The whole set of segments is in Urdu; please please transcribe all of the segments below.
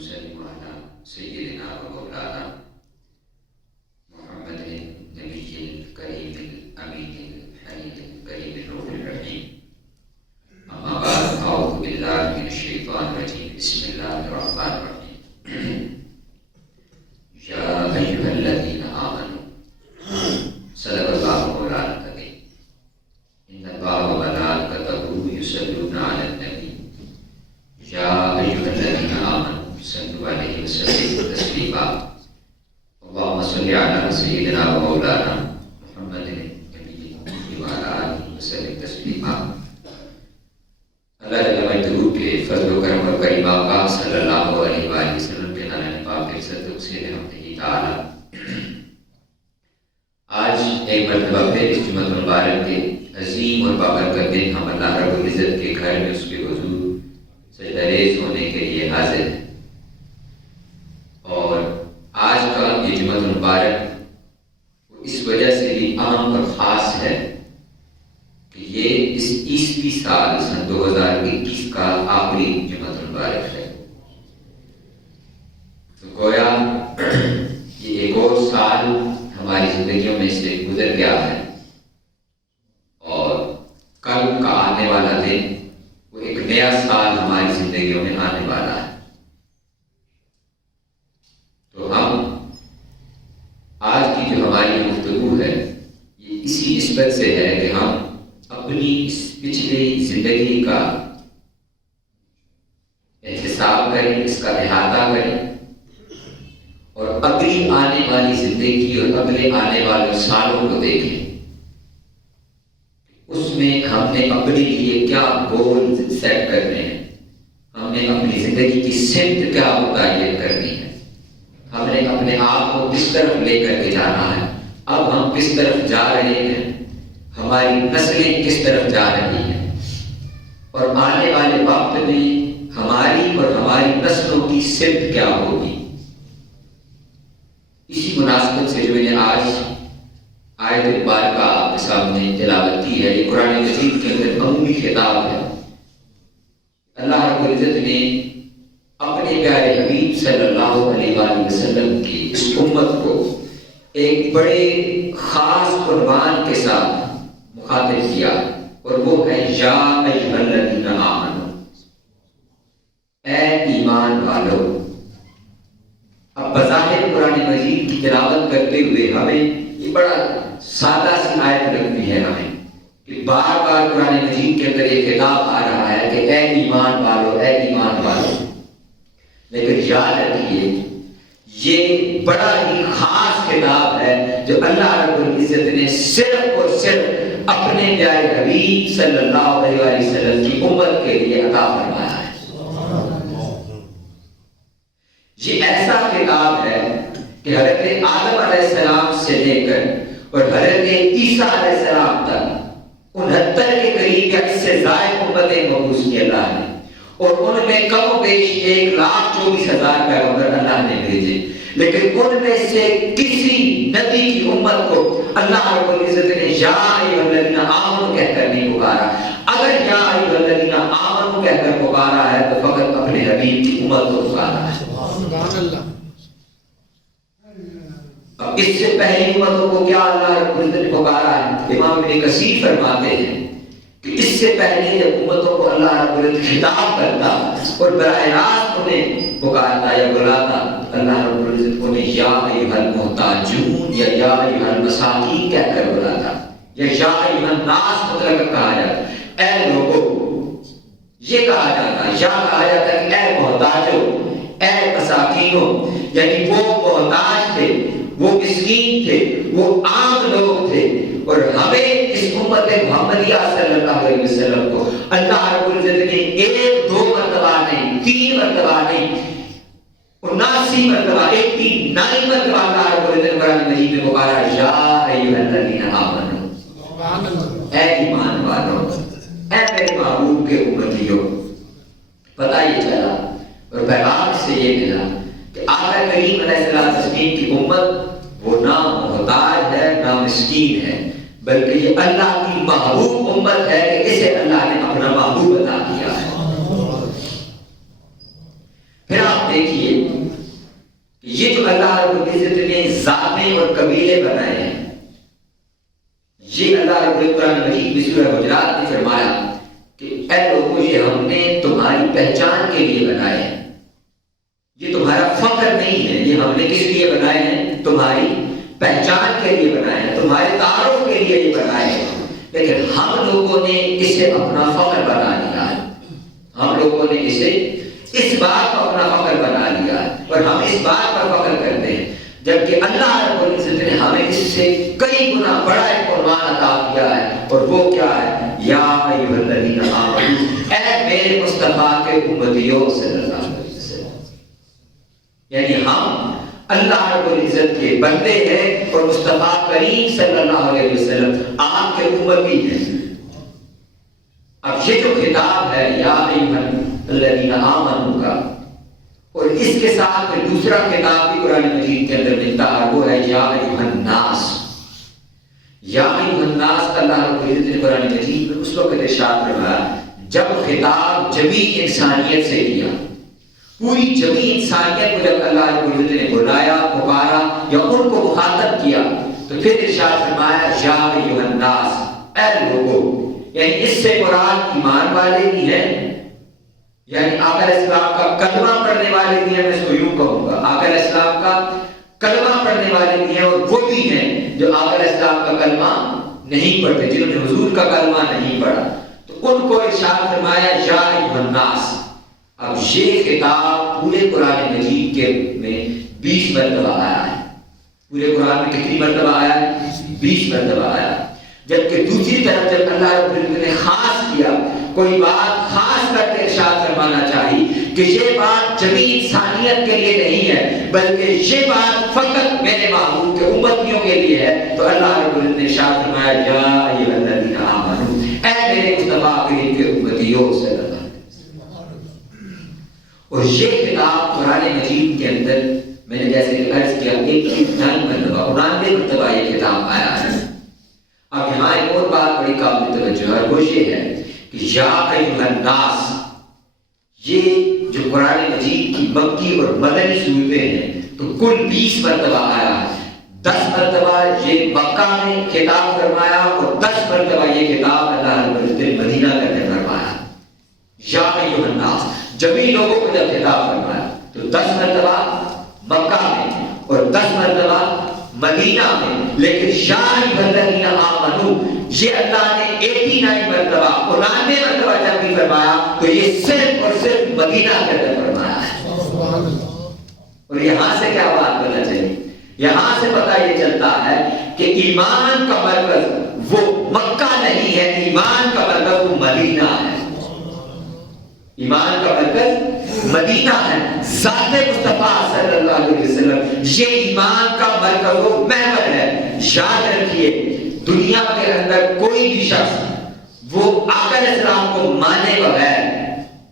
ونسلم على سيدنا ومولانا محمد النبي الكريم الأمين الحليم الكريم الروح الرحيم. أما بعد، أعوذ بالله من الشيطان الرجيم. بسم الله الرحمن الرحيم. يا أيها الذين آمنوا صدق الله مولانا العظيم. إن الله وملائكته يصلون على النبي يا أيها الذين آمنوا صلوا عليه وسلموا تسليما. اللهم صل على سيدنا ومولانا محمد النبي وعلى آله وسلم تسليما. اللہ جل مجدہ کے فضل و کرم اور کریم آقا صلی اللہ علیہ وآلہ وسلم کے نام پاک عزت و سے رحمتہ تعالی آج ایک مرتبہ پھر اس جمعہ مبارک کے عظیم اور بابرکت دن ہم اللہ رب العزت کے گھر میں اس کے حضور سجدہ ریز ہونے کے لیے حاضر ہیں. اور آج کا یہ جمعہ مبارک اس وجہ سے بھی اہم اور خاص ہے کہ یہ اس عیسوی سال سن 2021 کا آخری جمعہ مبارک ہے. تو گویا یہ ایک اور سال ہماری زندگیوں میں سے گزر گیا ہے اور کل کا آنے والا دن وہ ایک نیا سال ہماری زندگیوں میں آنے والا ہے. تو ہم آج کی جو ہماری گفتگو ہے یہ اسی نسبت سے ہے کہ ہم اپنی اس پچھلی زندگی کا احتساب کریں، اس کا احاطہ کریں اور اگلی آنے والی زندگی اور اگلے آنے والے سالوں کو دیکھیں. اس میں ہم نے اپنے لیے کیا گول سیٹ کرنے ہیں، ہم نے اپنی زندگی کی سمت کیا متعین کرنی ہے، ہم نے اپنے آپ کو کس طرف لے کر کے جانا ہے، اب ہم کس طرف جا رہے ہیں، ہماری نسلیں کس طرف جا رہی ہیں اور آنے والے وقت میں ہماری اور ہماری نسلوں کی سمت کیا ہوگی. اسی مناسبت سے جو میں نے آج آیت مبارکہ آپ کے سامنے تلاوت کی ہے، یہ قرآن مجید کے اندر عمومی خطاب ہے. اللہ رب العزت نے اپنے پیارے حبیب صلی اللہ علیہ وآلہ وسلم کی اس امت کو ایک بڑے خاص عنوان کے ساتھ مخاطب کیا اور وہ ہے یا ایھا الذین آمنوا، اے ایمان والو. اب بظاہر قرآن مجید کی تلاوت کرتے ہوئے ہمیں یہ بڑا سادہ سی آیت لگتی ہے ہمیں کہ بار بار قرآن مجید کے اندر یہ خطاب آ رہا ہے کہ اے ایمان والو، اے ایمان والو. لیکن یاد رکھیے یہ بڑا ہی خاص خطاب ہے جو اللہ رب العزت نے صرف اور صرف اپنے پیارے حبیب صلی اللہ علیہ وسلم کی امت کے لیے عطا فرمایا ہے. یہ ایسا خطاب ہے کہ حضرت آدم علیہ السلام سے لے کر اور حضرت عیسیٰ علیہ السلام تک 69 کے قریب یا اس سے زائد امتیں مبعوث کی اللہ نے، اور ان میں کم و بیش 1,24,000 پیغمبر اللہ نے بھیجے. لیکن ان میں سے کسی نبی کی امت کو اللہ رب العزت نے یا ایھا الذین آمنوا کہہ کر نہیں پکارا. اگر یا ایھا الذین آمنوا کہہ کر پکارا ہے تو فقط اپنے حبیب کی امت کو پکارا ہے. اب اس سے پہلی امتوں کو کیا اللہ رب العزت نے پکارا ہے؟ امام ابن کثیر فرماتے ہیں کہ اس سے پہلے جب امتوں کو اللہ رب العزت خطاب کرتا اور براہ راست انہیں پکارتا یا بلاتا، اللہ رب العزت انہیں یا ایھا المحتاجون یا ایھا المساکین کہہ کر بلاتا یا ایھا الناس مطلق کہا جاتا. اے لوگوں یہ کہا جاتا، یا کہا جاتا کہ اے محتاجوں، اے مساکینوں، یعنی وہ محتاج تھے، وہ مسکین تھے، وہ عام لوگ تھے. اور ہمیں اس امت محمدیہ صلی اللہ علیہ وسلم کو اللہ رب العزت نے 1-2 مرتبہ نہیں، 3 مرتبہ نہیں، 79 مرتبہ، 89 مرتبہ اللہ رب العزت نے قرآن مجید میں پکارا یا ایھا الذین آمنوا، اے ایمان والو، اے میرے محبوب کے امتیوں. پتہ یہ چلا اور پیغام سے یہ ملا کہ آقا کریم علیہ السلام کی امت وہ نہ محتاج ہے نہ مسکین ہے، بلکہ یہ اللہ کی محبوب امت ہے کہ اسے اللہ نے اپنا محبوب عطا کیا ہے. پھر آپ آپ دیکھیے یہ جو اللہ رب العزت نے ذاتیں اور قبیلے بنائے ہیں، یہ اللہ رب العزت قرآن مجید میں سورہ حجرات نے فرمایا کہ اے لوگوں یہ ہم نے تمہاری پہچان کے لیے بنائے ہیں، یہ تمہارا فخر نہیں ہے، یہ ہم نے کس لیے بنائے ہیں؟ تمہاری پہچان کے لیے بنائے ہیں، تمہارے تعارف کے لیے یہ بنائے ہیں، لیکن ہم لوگوں نے اسے اپنا فخر بنا لیا ہے، ہم لوگوں نے اسے اس بات کو اپنا فخر بنا لیا ہے اور ہم اس بات پر فخر کرتے ہیں، جبکہ اللہ رب العزت نے ہمیں اس سے کئی گنا بڑا ایک عنوان عطا کیا ہے، اور وہ کیا ہے؟ یا ایھا الذین آمنوا، اے میرے مصطفیٰ کے امتیوں صلی اللہ علیہ وسلم، یعنی ہم اللہ رب العزت کے بندے ہیں اور مصطفیٰ کریم صلی اللہ علیہ وسلم آپ کے امتی ہیں۔ اب یہ جو خطاب ہے یا ایھا الذین آمنوا کا، اور اس کے ساتھ پھر دوسرا خطاب بھی قرآن مجید کے اندر ملتا ہے، وہ ہے یا ایھا الناس۔ یا ایھا الناس اللہ رب العزت نے قرآن مجید میں اس وقت ارشاد فرمایا جب خطاب جمیع انسانیت سے کیا، پوری جمیع انسانیت کو جب اللہ رب العزت نے بلایا، پکارا یا ان کو مخاطب کیا، تو پھر ارشاد فرمایا یا ایھا الناس، اے لوگوں، یعنی اس سے مراد ایمان والے بھی ہیں، یعنی آقا علیہ السلام کا کلمہ پڑھنے والے بھی ہیں، میں اس کو یوں کہوں گا آقا علیہ السلام کا کلمہ پڑھنے والے بھی ہیں، اور وہ بھی ہیں جو آقا علیہ السلام کا کلمہ نہیں پڑھتے، جنہوں نے حضور کا کلمہ نہیں پڑھا، تو ان کو ارشاد فرمایا یا ایھا الناس۔ اب یہ خطاب پورے قرآن مجید کے میں 20 مرتبہ آیا ہے، پورے قرآن میں کتنی مرتبہ آیا ہے؟ 20 مرتبہ آیا ہے، جبکہ دوسری طرف جب اللہ رب العزت نے خاص کیا، کوئی بات خاص کر کے ارشاد فرمانا چاہیے کہ یہ بات جمیع انسانیت کے لیے نہیں ہے بلکہ یہ بات فقط میرے محبوب کے امتیوں کے لیے ہے، تو اللہ رب العزت نے ارشاد فرمایا یا ایھا الذین آمنوا، اے میرے مصطفیٰ کریم کے امتیوں صلی اللہ علیہ وسلم۔ اور یہ خطاب قرآن مجید کے اندر میں نے جیسے عرض کیا 89 مرتبہ یہ خطاب آیا ہے۔ اب یہاں ایک اور بات بڑی قابل توجہ ہے، وہ یہ ہے کہ یا ایھا الناس، یہ جو قرآن مجید کی مکی اور مدنی صورتیں ہیں تو کل 20 مرتبہ آیا ہے، 10 مرتبہ یہ مکہ میں خطاب فرمایا اور 10 مرتبہ یہ خطاب اللہ رب العزت نے مدینہ کے اندر فرمایا۔ یا ایھا الناس، جبھی لوگوں کو جب خطاب فرمایا تو 10 مرتبہ مکہ میں اور 10 مرتبہ مدینہ میں، لیکن یا ایھا الذین آمنوا یہ اللہ نے 89 مرتبہ 99 مرتبہ جب بھی فرمایا تو یہ صرف اور صرف مدینہ کے اندر فرمایا ہے۔ اور یہاں سے کیا بات کرنا چاہیے؟ یہاں سے پتہ یہ چلتا ہے کہ ایمان کا مرکز وہ مکہ نہیں ہے، ایمان کا مرکز وہ مدینہ ہے، ایمان کا مرکز مدینہ ہے، ذات مصطفیٰ صلی اللہ علیہ وسلم یہ ایمان کا مرکز وہ محور ہے۔ یاد رکھیے دنیا کے اندر کوئی بھی شخص وہ آقا علیہ السلام کو مانے بغیر،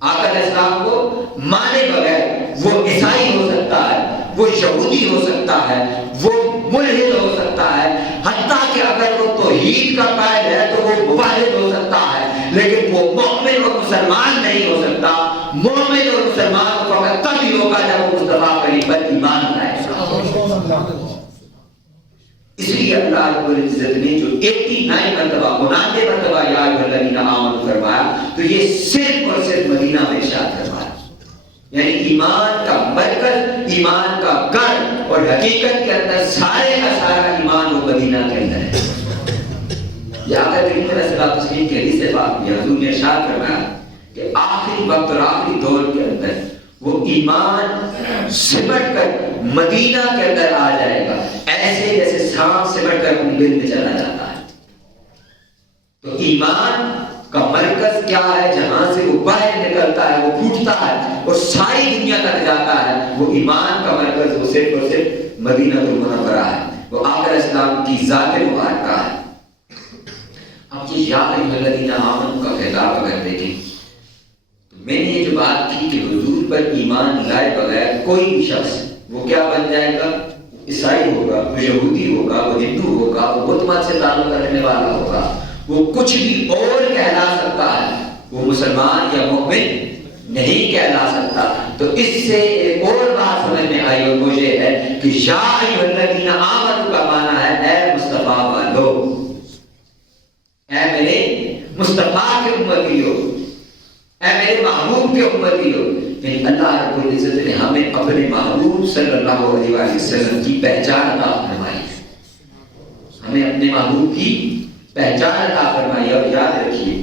آقا علیہ السلام کو مانے بغیر وہ عیسائی ہو سکتا ہے، وہ یہودی ہو سکتا ہے، وہ ملحد ہو سکتا ہے، حتیٰ کہ اگر وہ توحید کا قائل ہے تو وہ موحد ہو سکتا ہے، لیکن وہ مومن اور مسلمان نہیں ہو سکتا۔ مومن اور مسلمان فقط تبھی ہوگا جب وہ مصطفیٰ کریم پر ایمان لائے گا۔ اس لیے اللہ رب العزت نے جو 89 مرتبہ 99 مرتبہ یا ایھا الذین آمنوا فرمایا تو یہ صرف اور صرف مدینہ میں ارشاد فرمایا، یعنی ایمان کا مرکز، ایمان کا گڑھ، اور حقیقت کے اندر سارے کا سارا ایمان وہ مدینہ کے اندر ہے۔ یہ آقا کریم علیہ الصلوۃ والتسلیم کی حدیث سے بات کی، حضور نے ارشاد فرمایا کہ آخری وقت اور آخری دور کے اندر وہ ایمان سمٹ کر مدینہ کے اندر آ جائے گا، ایسے جیسے سانپ سمٹ کر اپنی بل میں چلا جاتا ہے۔ تو ایمان کا مرکز کیا ہے؟ جہاں سے وہ باہر نکلتا ہے، وہ پھوٹتا ہے اور ساری دنیا تک جاتا ہے، وہ ایمان کا مرکز وہ صرف اور صرف مدینہ المنورہ ہے، وہ آقا علیہ السلام کی ذات مبارکہ ہے۔ اب یہ یا ایھا الذین آمنوا کا خطاب اگر دیکھیں تو میں نے یہ جو بات کی کہ حضور پر ایمان لائے بغیر کوئی بھی شخص وہ کیا بن جائے گا؟ عیسائی ہوگا، وہ یہودی ہوگا، وہ ہندو ہوگا، وہ بت مت سے تعلق رکھنے والا ہوگا، وہ کچھ بھی اور کہلا سکتا ہے، وہ مسلمان یا مومن نہیں کہلا سکتا. تو اس سے ایک اور بات سمجھ میں آئی اور وہ یہ ہے کہ یا ایھا الذین آمنوا کا معنی ہے اے مصطفیٰ والو، اے میرے مصطفیٰ کے امتیو، اے میرے محبوب کے امتیو. یعنی اللہ رب العزت نے ہمیں اپنے محبوب صلی اللہ علیہ وآلہ وسلم کی پہچان عطا فرمائی، ہمیں اپنے محبوب کی پہچان عطا فرمائی. اور یاد رکھیے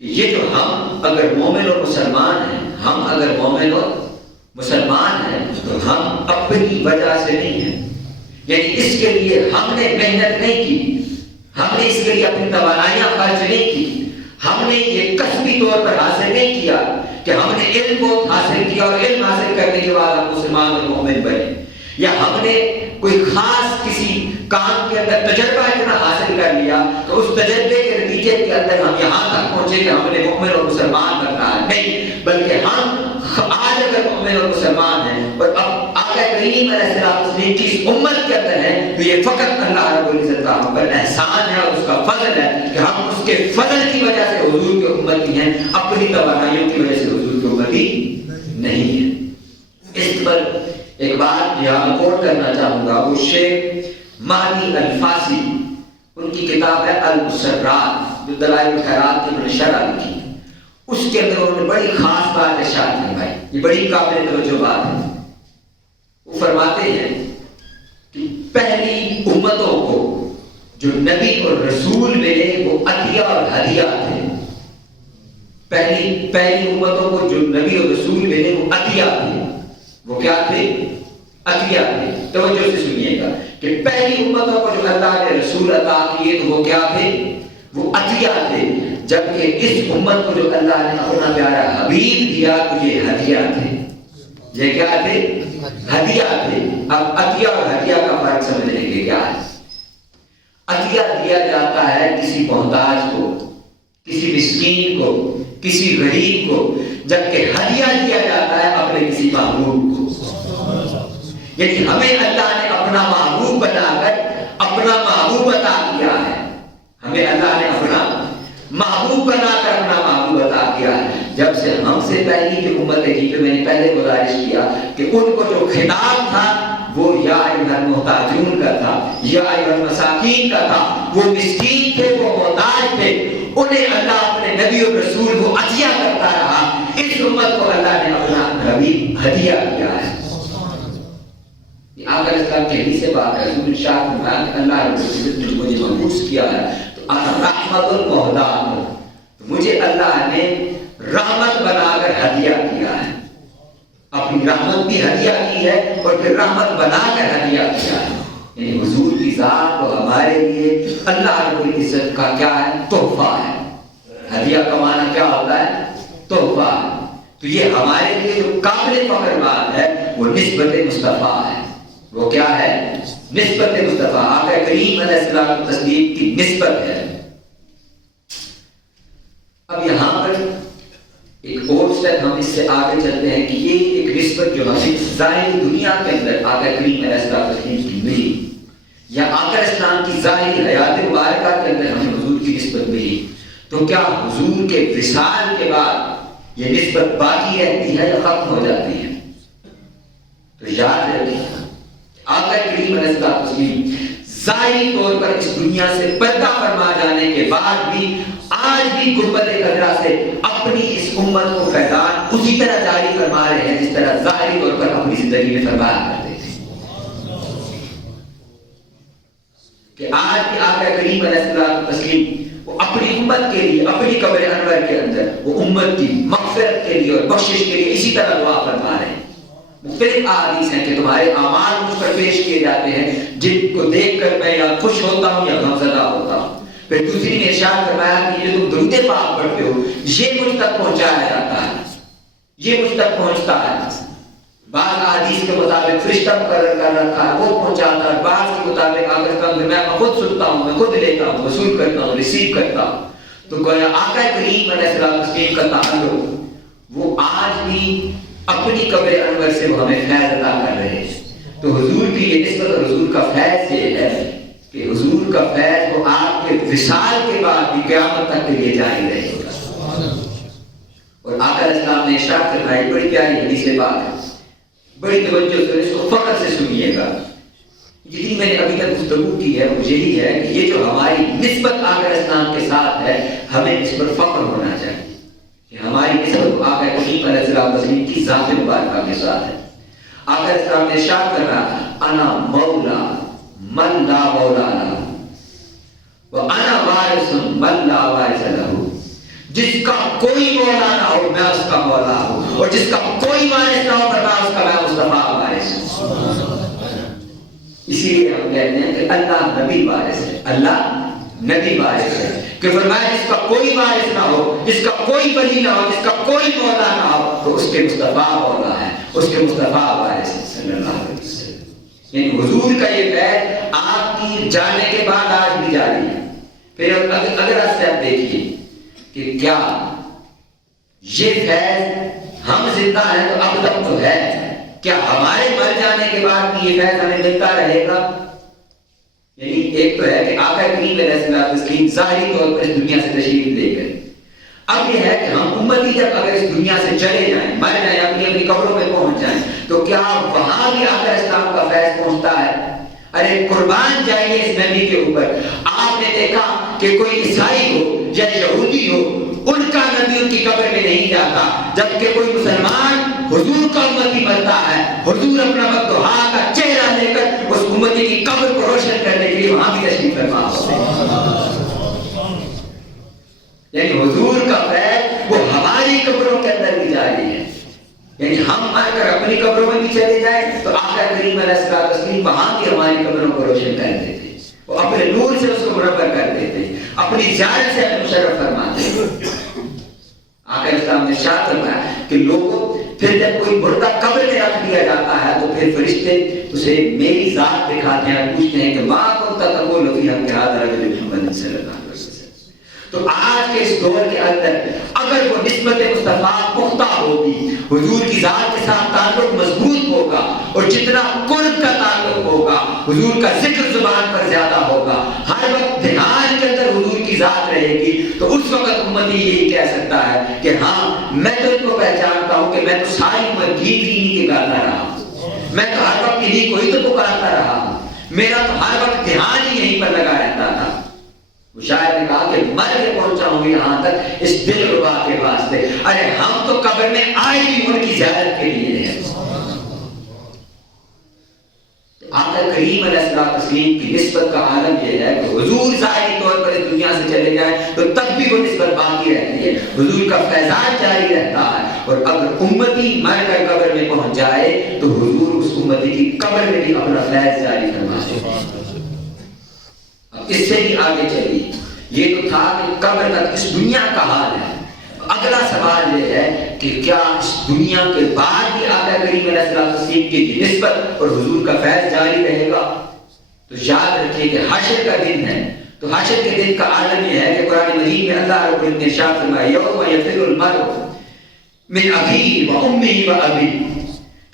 یہ جو ہم اگر مومن اور مسلمان ہیں، ہم اگر مومن اور مسلمان ہیں تو ہم اپنی وجہ سے نہیں ہیں. یعنی اس کے لیے ہم نے محنت نہیں کی، ہم نے اس کے لیے اپنی توانائیاں خرچ نہیں کی، ہم نے یہ کسبی طور پر حاصل نہیں کیا کہ ہم نے علم بہت حاصل کیا اور علم حاصل کرنے کے بعد ہم مسلمان اور مومن بنے، یا ہم نے کوئی خاص کسی کام کے اندر تجربہ اتنا حاصل کر لیا تو اس تجربے کے نتیجے کے اندر ہم یہاں تک پہنچے کہ ہم نے مومن اور مسلمان بننا ہے. نہیں، بلکہ ہم آج اگر مومن اور مسلمان ہیں اور اب آقا کریم علیہ السلام کی اس امت کے اندر ہیں تو یہ فقط اللہ رب العزت کا ہم پر احسان ہے اور اس کا فضل ہے کہ ہم اس کے فضل کی وجہ سے حضور کی امتی ہیں، اپنی توانائیوں کی وجہ سے حضور کی امتی نہیں ہے. اس پر ایک بات یہاں کوٹ کرنا چاہوں گا، وہ شیخ مہدی الفاسی، ان کی کتاب ہے المسرات جو دلائل الخیرات کی انہوں نے شرح لکھی، اس کے اندر انہوں نے بڑی خاص بات ارشاد فرمائی. یہ بڑی قابل توجہ بات ہے. وہ فرماتے ہیں کہ پہلی امتوں کو جو نبی اور رسول ملے وہ عطیہ اور ہدیہ تھے. پہلی امتوں کو جو نبی اور رسول ملے وہ عطیہ تھے. وہ کیا تھے؟ عطیہ تھے. توجہ سے سنیے گا کہ پہلی امتوں کو جو اللہ نے رسول عطا کیے تو وہ کیا تھے؟ وہ عطیہ تھے. جبکہ اس امت کو جو اللہ نے اپنا پیارا حبیب دیا تو یہ ہدیہ تھے. یہ کیا تھے؟ ہدیہ تھے. اب عطیہ اور ہدیہ کا فرق سمجھنے کے کیا ہے؟ عطیہ دیا جاتا ہے کسی محتاج کو، کسی مسکین کو، کسی غریب کو، جبکہ ہدیہ دیا جاتا ہے اپنے کسی محبوب کو. یعنی ہمیں اللہ نے اپنا محبوب بنا کر اپنا محبوب عطا کیا ہے. ہمیں اللہ نے اپنا محبوب بنا کر اپنا محبوب عطا کیا ہے. جب سے ہم سے پہلی جو امت ہے جن پہ میں نے پہلے گزارش کیا کہ ان کو جو خطاب تھا وہ یا ایھا المحتاجون کا تھا، یا ایھا المساکین کا تھا. وہ مسکین تھے، وہ محتاج تھے، انہیں اللہ اپنے نبی اور رسول کو عطیہ کرتا رہا. اس امت کو اللہ نے اپنا حبیب ہدیہ کیا ہے. آقا علیہ السلام کی حدیث سے بات ہے، حضور ارشاد فرمایا کہ اللہ رب العزت نے مجھے مبعوث کیا ہے تو انا رحمت المہداۃ، تو مجھے اللہ نے رحمت بنا کر ہدیہ کیا ہے. اپنی رحمت بھی ہدیہ کی ہے اور پھر رحمت بنا کر ہدیہ کیا ہے. یعنی حضور کی ذات کو ہمارے لیے اللہ رب العزت کا کیا ہے؟ تحفہ ہے. ہدیہ کا معنی کیا ہوتا ہے؟ تحفہ. تو یہ ہمارے لیے جو قابل فخر بات ہے وہ نسبت مصطفیٰ ہے. وہ کیا ہے؟ نسبت مصطفیٰ. آقا کریم علیہ السلام تسلیم کی نسبت ہے. اب یہاں پر ایک اور سٹیپ ہم اس سے آگے چلتے ہیں کہ یہ ایک نسبت جو ہمیں ظاہری دنیا کے اندر آقا کریم علیہ السلام کی ملی، یا آقا علیہ السلام کی ظاہری حیات مبارکہ کے اندر ہمیں حضور کی نسبت ملی، تو کیا حضور کے وصال کے بعد یہ نسبت باقی رہتی ہے یا ختم ہو جاتی ہے؟ تو یاد رکھیں آقا کریم علیہ السلام ظاہری طور پر اس دنیا سے پردہ فرما جانے کے بعد بھی آج بھی غربت قدرہ سے اپنی اس امت کو فیضان اسی طرح جاری فرما رہے ہیں جس طرح ظاہری طور پر اپنی زندگی میں فرمایا کرتے تھے. کہ آج بھی آقا کریم علیہ السلام تسلیم وہ اپنی امت کے لیے اپنی قبر انور کے اندر وہ امت کی مغفرت کے لیے اور بخشش کے لیے اسی طرح دعا فرما رہے ہیں. مختلف احادیث ہیں کہ تمہارے اعمال مجھ پر پیش کیے جاتے ہیں جن کو دیکھ کر میں یا خوش ہوتا ہوں یا غمزدہ ہوتا ہوں. پھر دوسری نے ارشاد فرمایا کہ یہ تم درود پاک پڑھتے ہو یہ مجھ تک پہنچایا جاتا ہے، یہ مجھ تک پہنچتا ہے. بعض احادیث کے مطابق فرشتہ مقرر کر رکھا ہے وہ پہنچاتا ہے، بعض کے مطابق آقا میں خود سنتا ہوں، میں خود لیتا ہوں، وصول کرتا ہوں، ریسیو کرتا ہوں. تو گویا آقا کریم علیہ السلام کا تعلق وہ آج بھی اپنی قبر انور سے وہ ہمیں فیض عطا کر رہے ہیں. تو حضور کی یہ نسبت اور حضور کا فیض یہ ہے کہ حضور کا فیض وہ آپ کے وصال کے بعد بھی قیامت تک کے لیے جاری رہے گا. اور آقا علیہ السلام نے ارشاد فرمایا، بڑی پیاری حدیث پاک ہے، بڑی توجہ سے اس کو فخر سے سنیے گا. جتنی میں نے ابھی تک گفتگو کی ہے وہ یہی ہے کہ یہ جو ہماری نسبت آقا علیہ السلام کے ساتھ ہے، ہمیں اس پر فخر ہونا چاہیے کہ ہماری نسبت آقا کریم علیہ السلام کی ذات مبارکہ کے ساتھ ہے. آقا علیہ السلام نے ارشاد کرنا، انا مولا من لا مولا لہ وانا وارث من لا وارث لہ. جس کا کوئی مولا نہ ہو میں اس کا مولا ہوں، اور جس کا کوئی وارث نہ ہو میں اس کا میں مصطفیٰ وارث ہوں. اسی لیے ہم کہتے ہیں کہ اللہ نبی وارث ہے، اللہ نبی وارث ہے، کہ فرمایا جس کا کوئی وارث نہ ہو، جس کا کوئی ولی نہ ہو، جس کا کوئی مولا نہ ہو، تو اس کے مصطفیٰ مولا ہے، اس کے مصطفیٰ وارث ہے صلی اللہ علیہ وسلم. یعنی حضور کا یہ فیض آپ کی جانے کے بعد آج بھی جاری ہے. پھر اگر آپ دیکھیے کہ کیا یہ فیض ہم زندہ ہیں تو اب تک تو ہے، کیا ہمارے مر جانے کے بعد بھی یہ فیض ہمیں ملتا رہے گا؟ یعنی ایک تو ہے کہ آقا کریم علیہ السلام ظاہری طور پر اس دنیا سے تشریف لے گئے. اب یہ ہے کہ ہم امتی جب اگر اس دنیا سے چلے جائیں، مر جائیں، اپنی اپنی قبروں میں پہنچ جائیں، تو کیا وہاں بھی آقا اسلام کا فیض پہنچتا ہے؟ ارے قربان جائیے اس نبی کے اوپر. آپ نے دیکھا کہ کوئی عیسائی ہو یا یہودی ہو، ان کا نبی ان کی قبر میں نہیں جاتا، جبکہ کوئی مسلمان حضور کا امتی مرتا ہے، حضور اپنا مدعا کا چہرہ لے کر اس امتی کی قبر کو روشن کرنے کے لیے وہاں بھی تشریف فرما ہوتے ہیں. یعنی حضور کا فیض وہ ہماری قبروں کے اندر بھی جاری ہے. یعنی ہم مر کر اپنی قبروں میں بھی چلے جائیں تو آقا کریم علیہ السلام وہاں بھی ہماری قبروں کو روشن کر دیتے، وہ اپنے نور سے اس کو منور کر دیتے، اپنی زیارت سے ہمیں مشرف فرماتے. آقا علیہ السلام نے ارشاد فرمایا کہ لوگوں پھر جب کوئی مردہ قبر میں رکھ دیا جاتا ہے تو پھر فرشتے اسے میری ذات دکھاتے ہیں، پوچھتے ہیں کہ ما کنت تقول فی حق ھذا الرجل محمد صلی اللہ علیہ وسلم. تو آج کے اس دور کے اندر اگر وہ نسبت مصطفیٰ پختہ ہوگی، حضور کی ذات کے ساتھ تعلق مضبوط ہوگا، اور جتنا قرب کا تعلق ہوگا، حضور کا ذکر زبان پر زیادہ ہوگا، ہر وقت دھیان کے اندر حضور کی ذات رہے گی، تو اس وقت امتی یہی کہہ سکتا ہے کہ ہاں میں تو ان کو پہچانتا ہوں کہ میں تو ساری عمر گیت انہی کے گاتا رہا ہوں، میں تو ہر وقت انہی کو ہی تو پکارتا رہا ہوں، میرا تو ہر وقت دھیان ہی یہیں پر لگا رہتا تھا. شاعر نے کہا کہ مر کے پہنچا ہوں یہاں تک اس دل ربا کے واسطے. ارے ہم تو قبر میں آئے بھی ان کی زیارت کے لیے ہیں. آقا کریم علیہ السلام کی نسبت کا عالم یہ ہے کہ حضور ظاہری طور پر اس دنیا سے چلے جائیں تو تب بھی وہ نسبت باقی رہتی ہے، حضور کا فیضان جاری رہتا ہے. اور اگر امتی مر کر قبر میں پہنچ جائے تو حضور اس امتی کی قبر میں بھی اپنا فیض جاری فرماتے ہیں. اس سے بھی آگے چلیے، یہ تو تھا کہ قبر تک اس دنیا کا حال ہے. اگلا سوال یہ ہے کہ کیا اس دنیا کے بعد بھی آقا کریم علیہ السلام کی نسبت اور حضور کا فیض جاری رہے گا؟ تو یاد رکھیے کہ حشر کا دن ہے، تو حشر کے دن کا عالم یہ ہے کہ قرآن مجید میں اللہ رب العزت نے ارشاد فرمایا یوم یفر المرء من ابیہ و امہ و ابیہ.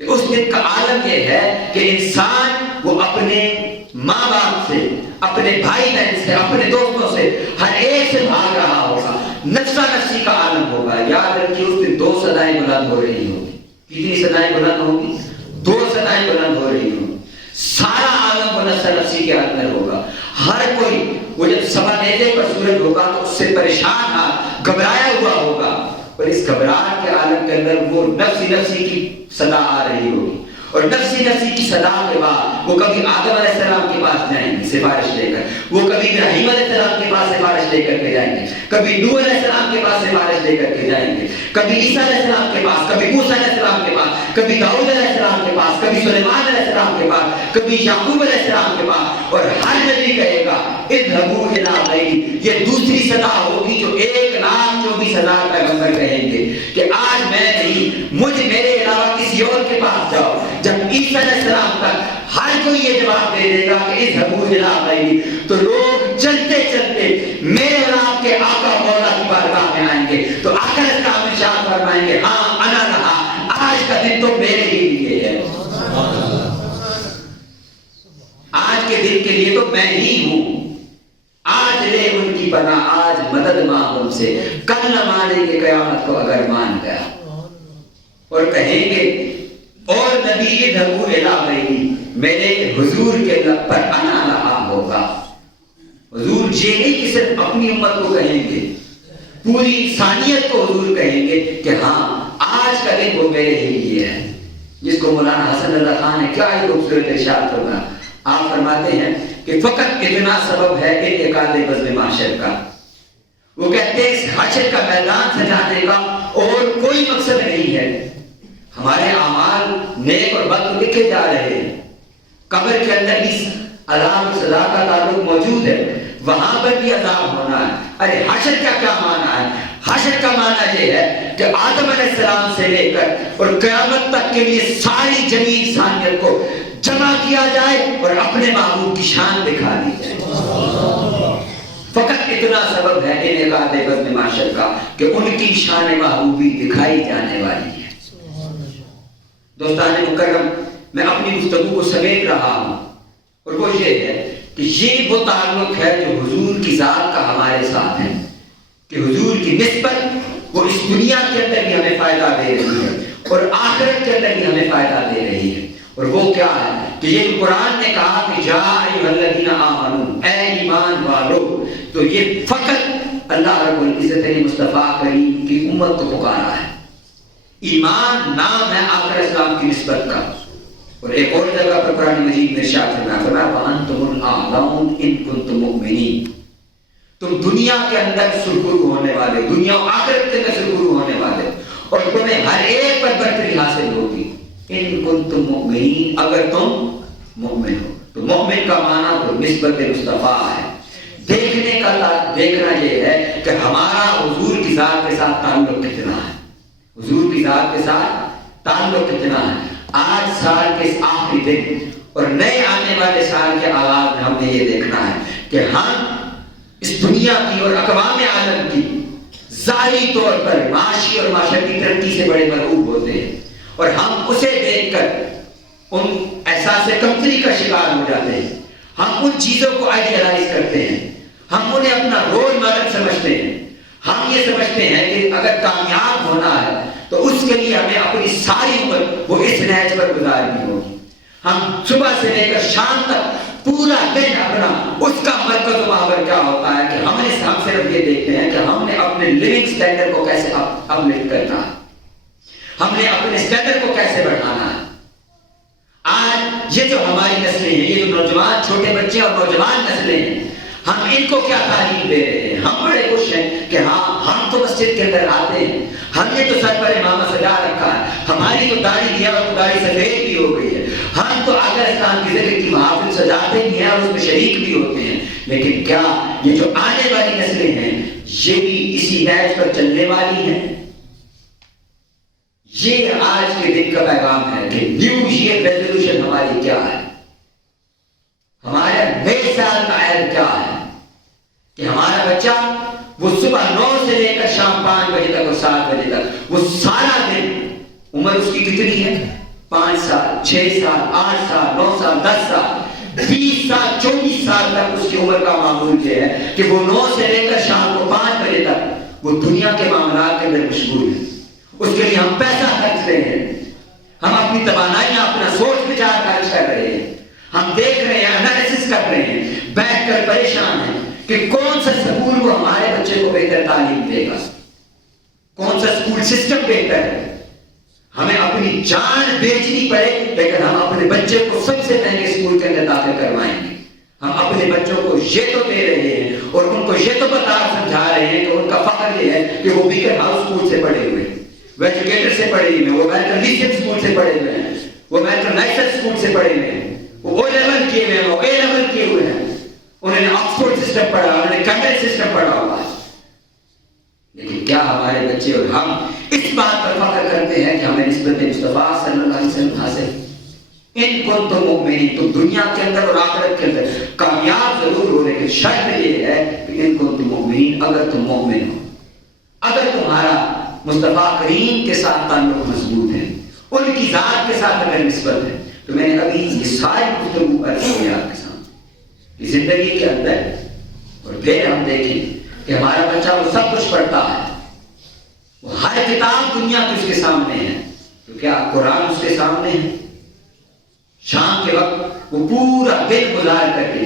اس دن کا عالم یہ ہے کہ انسان وہ اپنے ماں باپ سے، اپنے بھائی بہن سے، اپنے دوستوں سے، ہر ایک سے بھاگ رہا ہوگا، نفسا نفسی کا عالم ہوگا. یاد رکھیے اس دن دو صدائیں بلند ہو رہی ہوں گی. کتنی صدائیں بلند ہوگی؟ دو صدائیں بلند ہو رہی ہوں. سارا عالم وہ نفسا نفسی کے اندر ہوگا. ہر کوئی وہ جب صبح نیزے پر سورج ہوگا تو اس سے پریشان گھبرایا ہوا ہوگا، اور اس گھبراہٹ کے عالم کے اندر وہ نفسی نفسی کی صدا آ رہی ہوگی. اور نفسی نفسی کی صدا کے بعد وہ کبھی آدم علیہ السلام کے پاس جائیں گے سفارش لے کر، وہ کبھی ابراہیم علیہ السلام کے پاس سفارش لے کر کے جائیں گے، کبھی نوح علیہ السلام کے پاس سفارش لے کر کے جائیں گے، کبھی عیسیٰ علیہ السلام کے پاس، کبھی موسیٰ علیہ السلام کے پاس، کبھی داؤد علیہ السلام کے پاس، کبھی سلیمان علیہ السلام کے پاس، کبھی یعقوب علیہ السلام کے پاس. اور ہر نبی کہے گا اذهبوا الی غیری. یہ دوسری صدا ہوگی جو 1,24,000 پیغمبر کہیں گے کہ آج میں نہیں، مجھ میرے علاوہ کسی اور کے پاس جاؤ. جب عیسیٰ علیہ السلام تک ہر کوئی یہ جواب دے دے گا کہ اذهبوا الی غیری، تو لوگ چلتے چلتے میرے اور آپ کے آقا مولا کی بارگاہ میں آئیں گے. تو آقا اسلام ارشاد فرمائیں گے ہاں انا لہا، آج کا دن تو میرے ہی لیے ہے، آج کے دن کے لیے تو میں ہی ہوں. آج لے ان کی پناہ آج مدد مانگ ان سے، کل نہ مانیں گے قیامت کو اگر مان گیا، اور کہیں گے اور نبی دھو الہی میرے حضور کے لب پر انا رہا ہوگا۔ حضور یہ نہیں کہ صرف اپنی امت کو کہیں گے، پوری انسانیت کو حضور کہیں گے کہ ہاں آج کا دن وہ میرے ہی لیے ہے، جس کو مولانا حسن اللہ خان نے کیا ہی خوبصورت ارشاد فرمایا۔ آپ فرماتے ہیں کہ فقط اتنا سبب ہے انعقاد بزم محشر کا، وہ کہتے ہیں اس حشر کا میدان سجانے کا اور کوئی مقصد نہیں ہے، ہمارے اعمال نیک اور بد لکھے جا رہے ہیں، قبر کے اندر بھی عذاب و سزا کا تعلق موجود ہے، وہاں پر بھی عذاب ہونا ہے۔ ارے حشر کا کیا معنی ہے؟ حشر کا معنی یہ ہے کہ آدم علیہ السلام سے لے کر اور قیامت تک کے لیے ساری جمی انسانیت کو جمع کیا جائے اور اپنے محبوب کی شان دکھا دی جائے۔ فقط اتنا سبب ہے انعقاد بزم محشر کا کہ ان کی شان محبوبی دکھائی جانے والی ہے۔ دوستان مکرم، میں اپنی گفتگو کو سمیٹ رہا ہوں اور وہ یہ ہے کہ یہ وہ تعلق ہے جو حضور کی ذات کا ہمارے ساتھ ہے، کہ حضور کی نسبت وہ اس دنیا کے اندر بھی ہمیں فائدہ دے رہی ہے اور آخرت کے اندر بھی ہمیں فائدہ دے رہی ہے۔ اور وہ کیا ہے کہ یہ قرآن نے کہا کہ یا ایھا الذین آمنوا، اے ایمان والو، تو یہ فقط اللہ رب العزت نے مصطفیٰ کریم کی امت کو پکارا ہے۔ ایمان نام ہے آخر اسلام کی نسبت کا، اور ایک اور جگہ پر قرآن مجید میں ارشاد فرمایا وَأَنْتُمُ الْأَعْلَوْنَ إِن كُنتُم مُؤْمِنِينَ، تم دنیا کے اندر سرخرو ہونے والے، دنیا و آخرت کے اندر سرخرو ہونے والے، اور تمہیں ہر ایک پر برتری حاصل ہوگی ان کنتم مؤمنین، اگر تم مومن ہو۔ تو مومن کا معنی تو نسبت مصطفیٰ ہے۔ دیکھنے کا دیکھنا یہ ہے کہ ہمارا حضور کی ذات کے ساتھ تعلق کتنا ہے، حضور کی ذات کے ساتھ تعلق کتنا ہے۔ آج سال کے اس آخری دن اور نئے آنے والے سال کے آغاز میں ہم نے یہ دیکھنا ہے کہ ہم اس دنیا کی اور اقوام عالم کی ظاہری طور پر معاشی اور معاشرتی ترقی سے بڑے مرعوب ہوتے ہیں، اور ہم اسے دیکھ کر ان احساس کمتری کا شکار ہو جاتے ہیں۔ ہم ان چیزوں کو آئیڈیالائز کرتے ہیں، ہم انہیں اپنا رول ماڈل سمجھتے ہیں، ہم یہ سمجھتے ہیں کہ اگر کامیاب ہونا ہے تو اس کے لیے ہمیں اپنی ساری عمر وہ اس نہج پر گزارنی ہوگی۔ ہم صبح سے لے کر شام تک پورا دن اپنا اس کا مرکز و محور کیا ہوتا ہے کہ ہم صرف یہ دیکھتے ہیں کہ ہم نے اپنے لیونگ سٹینڈرڈ کو کیسے اپ لفٹ کرنا ہے، ہم نے اپنے سٹینڈرڈ کو کیسے بڑھانا ہے۔ آج یہ جو ہماری نسلیں ہیں، یہ جو نوجوان چھوٹے بچے اور نوجوان نسلیں ہیں، ہم ان کو کیا تعلیم دے رہے ہیں؟ ہم بڑے خوش ہیں کہ ہاں ہم تو مسجد کے اندر آتے ہیں، ہم نے تو سر پر امامہ سجا رکھا ہے، ہماری تو داڑھی دیا اور داڑھی سفید بھی ہو گئی ہے، ہم تو آقا اسلام کی ذکر کی محافل سجاتے بھی ہیں اور اس میں شریک بھی ہوتے ہیں۔ لیکن کیا یہ جو آنے والی نسلیں ہیں یہ بھی اسی نہج پر چلنے والی ہیں؟ یہ آج کے دن کا پیغام ہے کہ نیو ایئر ریزولوشن ہماری کیا ہے، ہمارا نئے سال کا عہد کیا ہے کہ ہمارا بچہ وہ صبح 9 سے لے کر شام 5 بجے تک اور 7 بجے تک وہ سارا دن، عمر اس کی کتنی ہے؟ 5 سال، 6 سال، 8 سال، 9 سال، 10 سال، 20 سال، 24 سال تک اس کی عمر کا معمول یہ ہے کہ وہ 9 سے لے کر شام کو 5 بجے تک وہ دنیا کے معاملات کے اندر مشغول ہے۔ اس کے لیے ہم پیسہ خرچ رہے ہیں، ہم اپنی توانائیاں، اپنا سوچ وچار خرچ کر رہے ہیں، ہم دیکھ رہے ہیں، انالیسس کر رہے ہیں، بیٹھ کر پریشان ہیں کہ کون سا سکول وہ ہمارے بچے کو بہتر تعلیم دے گا، کون سا سکول سسٹم بہتر ہے۔ ہمیں اپنی جان بیچنی پڑے لیکن ہم اپنے بچے کو سب سے پہلے اسکول کے اندر داخل کروائیں گے۔ ہم اپنے بچوں کو یہ تو دے رہے ہیں اور ان کو یہ تو بتا سمجھا رہے ہیں کہ ان کا فخر یہ ہے کہ وہ بیکر ہاؤس اسکول سے پڑھے ہوئے ہیں، وہ ایجوکیٹر سے پڑھے ہوئے ہیں، وہ میٹر لیسن اسکول سے پڑھے ہوئے ہیں، وہ میٹر نائسر اسکول سے پڑھے ہوئے ہیں، وہ او لیول کیے ہوئے ہیں، وہ اے لیول کیے ہوئے ہیں، انہوں نے آکسفورڈ سسٹم پڑھا، انہوں نے کیمبرج سسٹم پڑھا ہوا ہے۔ لیکن کیا ہمارے بچے اور ہم اس بات پر فخر کرتے ہیں کہ ہمیں نسبت مصطفیٰ صلی اللہ علیہ وسلم حاصل؟ ان کنتم مؤمنین، تم دنیا کے اندر اور آخرت کے اندر کامیاب ضرور ہو، لیکن شرط یہ ہے کہ ان کنتم مؤمنین، اگر تم مومن ہو، اگر تمہارا مصطفیٰ کریم کے ساتھ تعلق مضبوط ہے، ان کی ذات کے ساتھ اگر نسبت ہے، تو میں نے ابھی یہ ساری گفتگو عرض کی آپ کے سامنے کہ زندگی کے اندر، اور پھر ہم دیکھیں کہ ہمارا بچہ وہ سب کچھ پڑھتا ہے، وہ ہر کتاب دنیا کی اس کے سامنے ہے، تو کیا قرآن اس کے سامنے ہے؟ شام کے وقت وہ پورا دن گزار کر کے،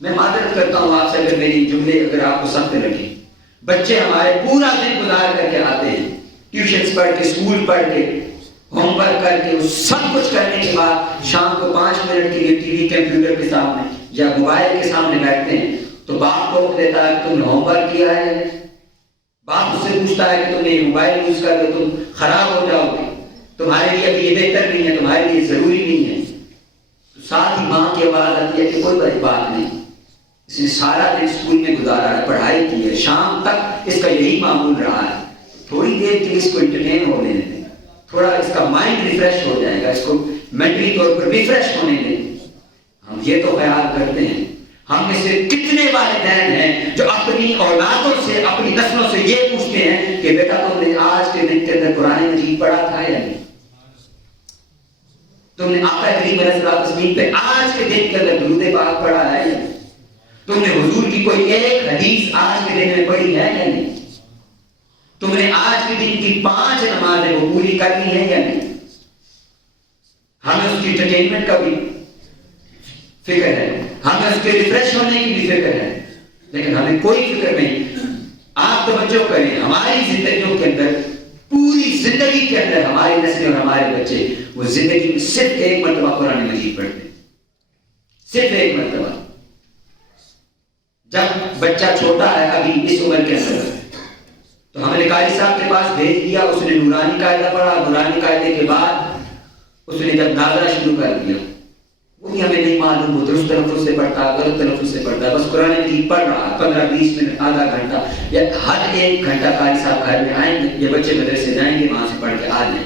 میں معذرت کرتا ہوں آپ سے اگر میری جملے اگر آپ کو سخت لگے، بچے ہمارے پورا دن گزار کر کے آتے ہیں، ٹیوشنز پڑھ کے، اسکول پڑھ کے، ہوم ورک کر کے، وہ سب کچھ کرنے کے بعد شام کو 5 منٹ کے لیے ٹی وی کمپیوٹر کے سامنے یا موبائل کے سامنے بیٹھتے ہیں، تو باپ کو دیتا ہے کہ تم نے ہوم ورک کیا ہے، باپ اس سے پوچھتا ہے کہ تم نے موبائل یوز کر کے تم خراب ہو جاؤ گے، تمہارے لیے ابھی یہ بہتر نہیں ہے، تمہارے لیے ضروری نہیں ہے، تو ساتھ ہی ماں کی آواز آتی ہے کہ کوئی بڑی بات نہیں، اس نے سارا دن اسکول میں گزارا ہے، پڑھائی کی ہے، شام تک اس کا یہی معمول رہا ہے، تھوڑی دیر کے لیے اس کو انٹرٹین ہونے دیں، تھوڑا اس کا مائنڈ ریفریش ہو جائے گا، اس کو مینٹلی طور پر ریفریش ہونے دیں۔ ہم یہ تو خیال کرتے ہیں، ہم میں سے کتنے والدین ہیں جو اپنی اولادوں سے، اپنی نسلوں سے یہ پوچھتے ہیں کہ بیٹا تم نے آج کے دن کے اندر قرآن مجید پڑھا تھا یا نہیں؟ تم نے آقا کریم علیہ السلام پہ آج کے دن کے اندر درود پاک پڑھا ہے یا نہیں؟ تم نے حضور کی کوئی ایک حدیث آج کے دن میں پڑھی ہے یا نہیں؟ تم نے آج کے دن کی 5 نمازیں وہ پوری کرنی ہے یا نہیں؟ ہمیں اس کی انٹرٹینمنٹ کا بھی فکر ہے، ہمیں اس کے ریفریش ہونے کی بھی فکر ہے، لیکن ہمیں کوئی فکر نہیں۔ آپ توجہ کریں، ہماری زندگیوں کے اندر، پوری زندگی کے اندر ہماری نسلیں اور ہمارے بچے وہ زندگی میں صرف ایک مرتبہ قرآن مجید پڑھتے ہیں، صرف ایک مرتبہ۔ جب بچہ چھوٹا ہے ابھی اس عمر کے اندر، تو ہم نے قاری صاحب کے پاس بھیج دیا، اس نے نورانی قاعدہ پڑھا، نورانی قاعدے کے بعد اس نے جب ناظرہ شروع کر دیا، وہ بھی ہمیں نہیں معلوم وہ درست تلفظ سے پڑھتا ہے غلط تلفظ سے پڑھتا ہے، بس قرآن مجید پڑھ رہا ہے 15-20 منٹ، آدھا گھنٹہ یا ہر 1 گھنٹہ قاری صاحب گھر میں آئیں گے، یہ بچے مدرسے جائیں گے، وہاں سے پڑھ کے آ جائیں۔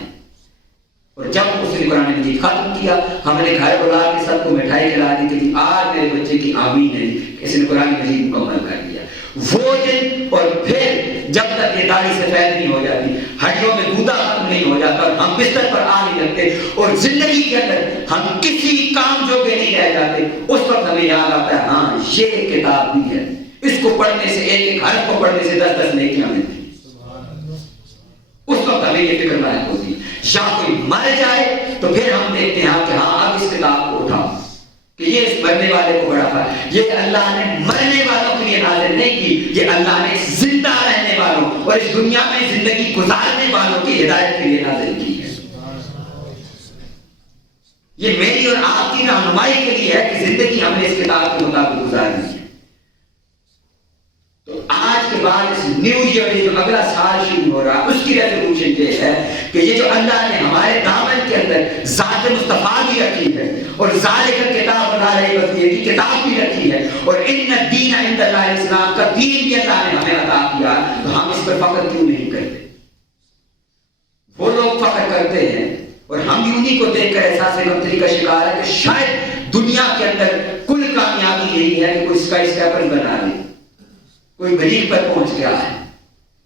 اور جب اس نے قرآن مجید ختم کیا، ہم نے گھر بلا کے سب کو مٹھائی کھلا دی کہ آج میرے بچے کی آمین ہے، اس نے قرآن مجید مکمل کر دیا۔ وہ دن اور پھر جب تک یہ داڑھی سفید نہیں ہو جاتی، ہڈیوں میں گودا ختم نہیں ہو جاتا، اور ہم بستر پر آ نہیں لگتے، اور زندگی کے اندر ہم کسی کام جوگے نہیں رہ جاتے، اس وقت ہمیں یاد آتا ہے ہاں یہ کتاب بھی ہے، اس کو پڑھنے سے، ایک حرف کو پڑھنے سے 10 نیکیاں ملتی ہیں۔ اس وقت ہمیں یہ فکر لاحق ہوتی ہے۔ یا کوئی مر جائے تو پھر ہم دیکھتے ہیں کہ ہاں اب اس کتاب کو اٹھاؤ، کہ یہ اس مرنے والے کو بڑا ہے، یہ اللہ نے مرنے والوں کے لیے نازل نہیں کی، یہ اللہ نے زندہ رہنے والوں اور اس دنیا میں زندگی گزارنے والوں کی ہدایت کے لیے نازل کی ہے۔ یہ میری اور آپ کی رہنمائی کے لیے ہے کہ زندگی ہم نے اس کتاب کے مطابق گزارنی ہے۔ تو آج کے بعد اس نیو ایئر جو اگلا سال شروع ہو رہا ہے، اس کی ریزولوشن یہ ہے کہ یہ جو اللہ نے ہمارے دامن کے اندر ذات مصطفیٰ بھی رکھی ہے، اور ذالک الکتاب لا ریب فیہ کی کتاب بھی رکھی ہے، اور ان الدین عند اللہ الاسلام کا دین بھی اللہ نے ہمیں عطا کیا، تو ہم اس پر فخر کیوں نہیں کرتے؟ وہ لوگ فخر کرتے ہیں اور ہم بھی انہی کو دیکھ کر احساس کمتری کا شکار ہے کہ شاید دنیا کے اندر کل کامیابی یہی ہے کہ کوئی اسکائی اسکیپر بنا لے، کوئی مریخ پر پہنچ گیا ہے،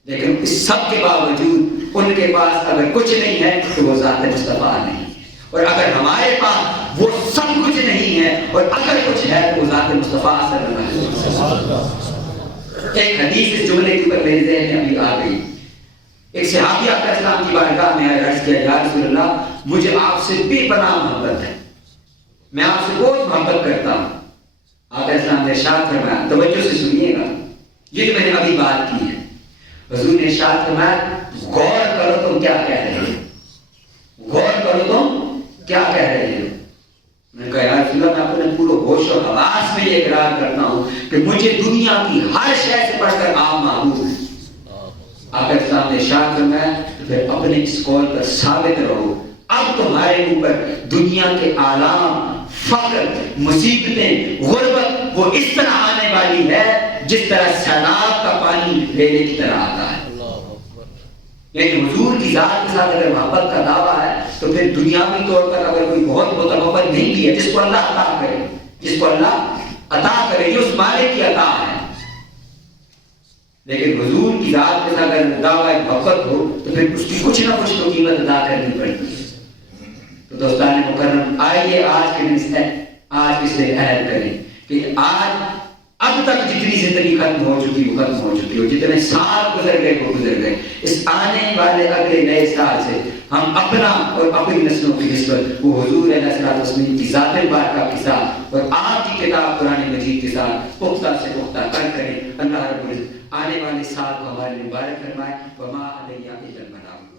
لیکن اس سب کے باوجود ان کے پاس اگر کچھ نہیں ہے تو وہ ذات مصطفیٰ نہیں ہے، اور اگر ہمارے پاس وہ سب کچھ نہیں ہے اور اگر کچھ ہے تو وہ ذات مصطفیٰ صلی اللہ علیہ وسلم۔ ایک حدیث اس جملے کے اوپر میرے ذہن میں ابھی آ گئی۔ ایک صحابی آقا اسلام کی بارگاہ میں آئے، عرض کیا یا رسول اللہ مجھے آپ سے بے پناہ محبت ہے، میں آپ سے بہت محبت کرتا ہوں۔ آقا اسلام نے ارشاد فرمایا، توجہ سے سنیے گا، یہ جو میں نے ابھی بات کی ہے، حضور نے ارشاد فرمایا غور کرو تم کیا کہہ رہے ہو، غور کرو تم کیا کہہ رہے ہو۔ میں نے کہا یا رسول اللہ میں اپنے پورے ہوش و حواس میں یہ اقرار کرتا ہوں کہ مجھے دنیا کی ہر شے سے پڑھ کر آپ معبود ہیں۔ آقا اسلام نے ارشاد فرمایا پھر اپنے اس قول پر ثابت رہو، اب تمہارے اوپر دنیا کے آلام، فقر، مصیبتیں، غربت وہ اس طرح آنے والی ہے جس طرح سیلاب کا پانی لینے کی طرح آتا ہے۔ لیکن حضور کی ذات کے ساتھ اگر محبت کا دعویٰ ہے تو پھر دنیاوی طور پر اگر کوئی بہت متوفر نہیں بھی ہے، جس کو اللہ عطا کرے، جس کو اللہ عطا کرے، یہ اس مالک کی عطا ہے، لیکن حضور کی ذات کے ساتھ اگر دعویٰ محبت ہو تو پھر اس کی کچھ نہ کچھ تو قیمت ادا کرنی پڑتی ہے۔ تو دوستان مکرم آئیے آج کے دن سے آج اس لیے عہد کریں کہ آج اب تک جتنی زندگی ختم ہو چکی وہ ختم ہو چکی ہو، جتنے سال گزر گئے وہ گزر گئے. اس آنے والے اگلے نئے سال سے ہم اپنا اور اپنی نسلوں کی نسبت وہ حضور علیہ الصلوۃ والسلام کی ذات مبارکہ کے ساتھ اور آپ کی کتاب قرآن مجید کے ساتھ پختہ سے پختہ کریں. اللہ رب العزت آنے والے سال کو ہمارے مبارک فرمائے. وما علیہ الا البلاغ.